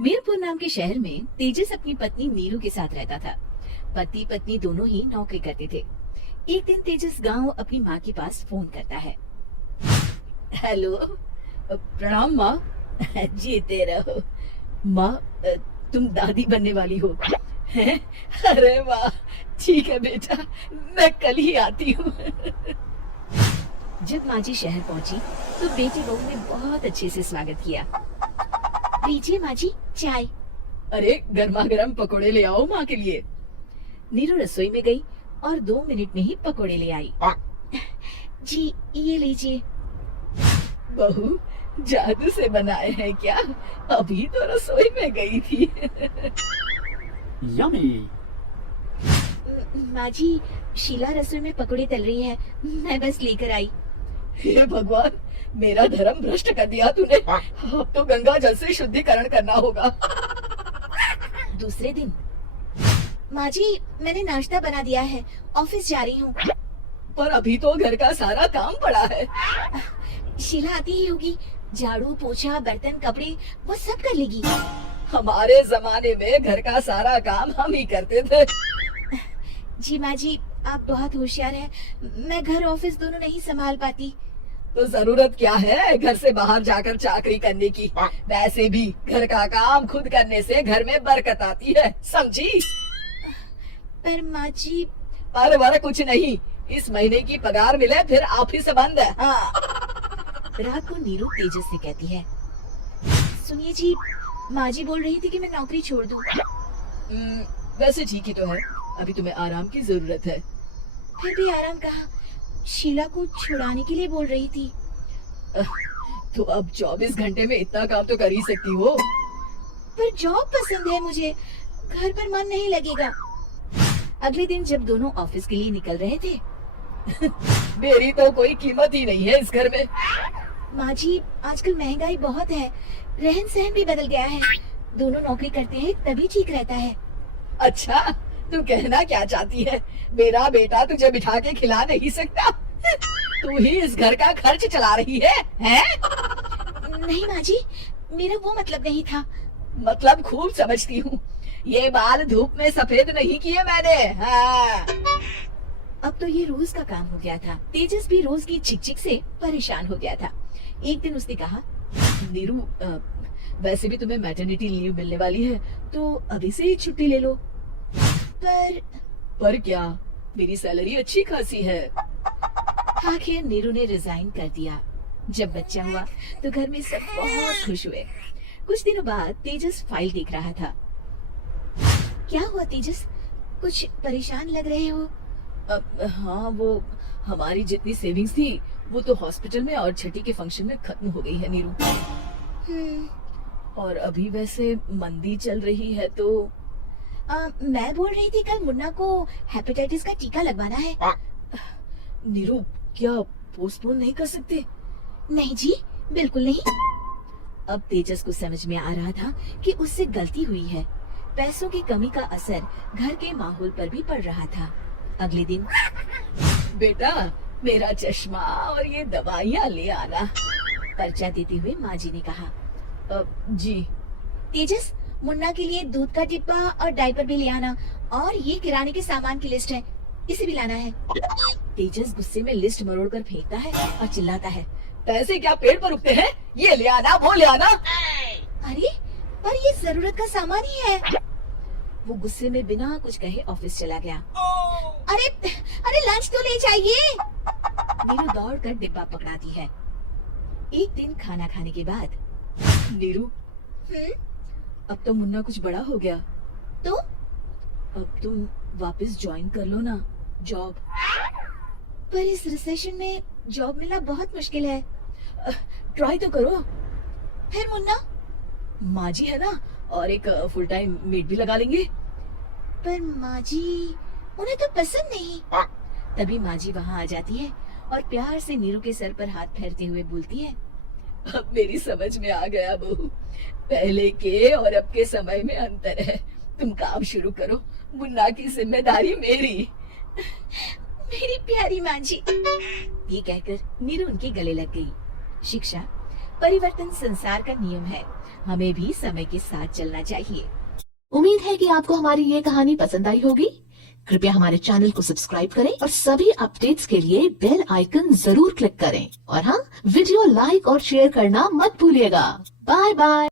मीरपुर नाम के शहर में तेजस अपनी पत्नी नीरू के साथ रहता था। पति पत्नी दोनों ही नौकरी करते थे। एक दिन तेजस गांव अपनी माँ के पास फोन करता है। हेलो, प्रणाम माँ। जीते रहो माँ। तुम दादी बनने वाली हो हैं? अरे वाह, ठीक है बेटा, मैं कल ही आती हूँ। जब माँ जी शहर पहुँची तो बेटी बहू ने बहुत अच्छे से स्वागत किया। लीजिए माँ जी, चाय। अरे गर्मा गर्म पकोड़े ले आओ माँ के लिए। नीरू रसोई में गई और 2 मिनट में ही पकोड़े ले आई। जी ये लीजिए। बहू, जादू से बनाए हैं क्या? अभी तो रसोई में गई थी। यम्मी। माँ जी, शीला रसोई में पकोड़े तल रही है, मैं बस लेकर आई। हे भगवान, मेरा धर्म भ्रष्ट कर दिया तूने। अब तो गंगा जल से शुद्धिकरण करना होगा। दूसरे दिन, माँ जी मैंने नाश्ता बना दिया है, ऑफिस जा रही हूँ। पर अभी तो घर का सारा काम पड़ा है। शीला आती ही होगी, झाड़ू पोछा बर्तन कपड़े वो सब कर लेगी। हमारे जमाने में घर का सारा काम हम ही करते थे। जी माँ जी, आप बहुत होशियार हैं, मैं घर ऑफिस दोनों नहीं संभाल पाती। तो जरूरत क्या है घर से बाहर जाकर चाकरी करने की? वैसे भी घर का काम खुद करने से घर में बरकत आती है, समझी? पर माँ जी। पर वर कुछ नहीं, इस महीने की पगार मिले फिर ऑफिस बंद है। हाँ। रात को नीरू तेजस से कहती है, सुनिए जी, माँ जी बोल रही थी कि मैं नौकरी छोड़ दूं। वैसे ठीक ही तो है, अभी तुम्हें आराम की जरूरत है। फिर भी आराम कहाँ, शीला को छुड़ाने के लिए बोल रही थी। तो अब 24 घंटे में इतना काम तो कर ही सकती हो। पर जॉब पसंद है मुझे, घर पर मन नहीं लगेगा। अगले दिन जब दोनों ऑफिस के लिए निकल रहे थे, मेरी तो कोई कीमत ही नहीं है इस घर में। माँ जी, आजकल महंगाई बहुत है, रहन सहन भी बदल गया है, दोनों नौकरी करते हैं तभी ठीक रहता है। अच्छा, तू कहना क्या चाहती है? मेरा बेटा तुझे बिठा के खिला नहीं सकता? तू ही इस घर का खर्च चला रही है, हैं? नहीं माँ जी, मेरा वो मतलब नहीं था। मतलब खूब समझती हूँ, ये बाल धूप में सफेद नहीं किए मैंने। हाँ। अब तो ये रोज का काम हो गया था। तेजस भी रोज की चिक-चिक से परेशान हो गया था। एक दिन उसने कहा, नीरू, वैसे भी तुम्हें मैटरनिटी लीव मिलने वाली है, तो अभी से ही छुट्टी ले लो। पर क्या, मेरी सैलरी अच्छी खासी है। आखिर नीरू ने रिजाइन कर दिया। जब बच्चा हुआ तो घर में सब बहुत खुश हुए। कुछ दिनों बाद तेजस फाइल देख रहा था। क्या हुआ तेजस, कुछ परेशान लग रहे हो? हाँ, वो हमारी जितनी सेविंग्स थी वो तो हॉस्पिटल में और छठी के फंक्शन में खत्म हो गई है नीरू। और अभी वैसे मंदी चल रही है तो मैं बोल रही थी कल मुन्ना को हेपेटाइटिस का टीका लगवाना है। नीरू, क्या पोस्टपोन नहीं कर सकते? नहीं जी, बिल्कुल नहीं। अब तेजस को समझ में आ रहा था कि उससे गलती हुई है। पैसों की कमी का असर घर के माहौल पर भी पड़ रहा था। अगले दिन, बेटा मेरा चश्मा और ये दवाइयाँ ले आना, पर्चा देते हुए माँ जी ने कहा। जी। तेजस, मुन्ना के लिए दूध का डिब्बा और डायपर भी ले आना, और ये किराने के सामान की लिस्ट है, इसे भी लाना है। तेजस गुस्से में लिस्ट मरोड़ कर फेंकता है और चिल्लाता है, पैसे क्या पेड़ पर उगते हैं? ये ले आना, वो ले आना। अरे पर ये जरूरत का सामान ही है। वो गुस्से में बिना कुछ कहे ऑफिस चला गया। अरे अरे लंच तो ले जाइए। नीरू दौड़ कर डिब्बा पकड़ाती है। एक दिन खाना खाने के बाद, नीरू, अब तो मुन्ना कुछ बड़ा हो गया, तो अब तुम वापस ज्वाइन कर लो ना जॉब। पर इस रिसेशन में जॉब मिलना बहुत मुश्किल है। ट्राई तो करो। फिर मुन्ना? माँ जी है ना, और एक फुल टाइम मेड भी लगा लेंगे। पर माँ जी, उन्हें तो पसंद नहीं। तभी माँ जी वहाँ आ जाती है और प्यार से नीरू के सर पर हाथ फेरते हुए बोलती है, अब मेरी समझ में आ गया बहू, पहले के और अब के समय में अंतर है। तुम काम शुरू करो, मुन्ना की जिम्मेदारी मेरी। मेरी प्यारी माँ जी। ये कहकर नीरू उनके गले लग गई। शिक्षा, परिवर्तन संसार का नियम है, हमें भी समय के साथ चलना चाहिए। उम्मीद है कि आपको हमारी ये कहानी पसंद आई होगी। कृपया हमारे चैनल को सब्सक्राइब करें और सभी अपडेट्स के लिए बेल आइकन जरूर क्लिक करें। और हाँ, वीडियो लाइक और शेयर करना मत भूलिएगा। Bye bye.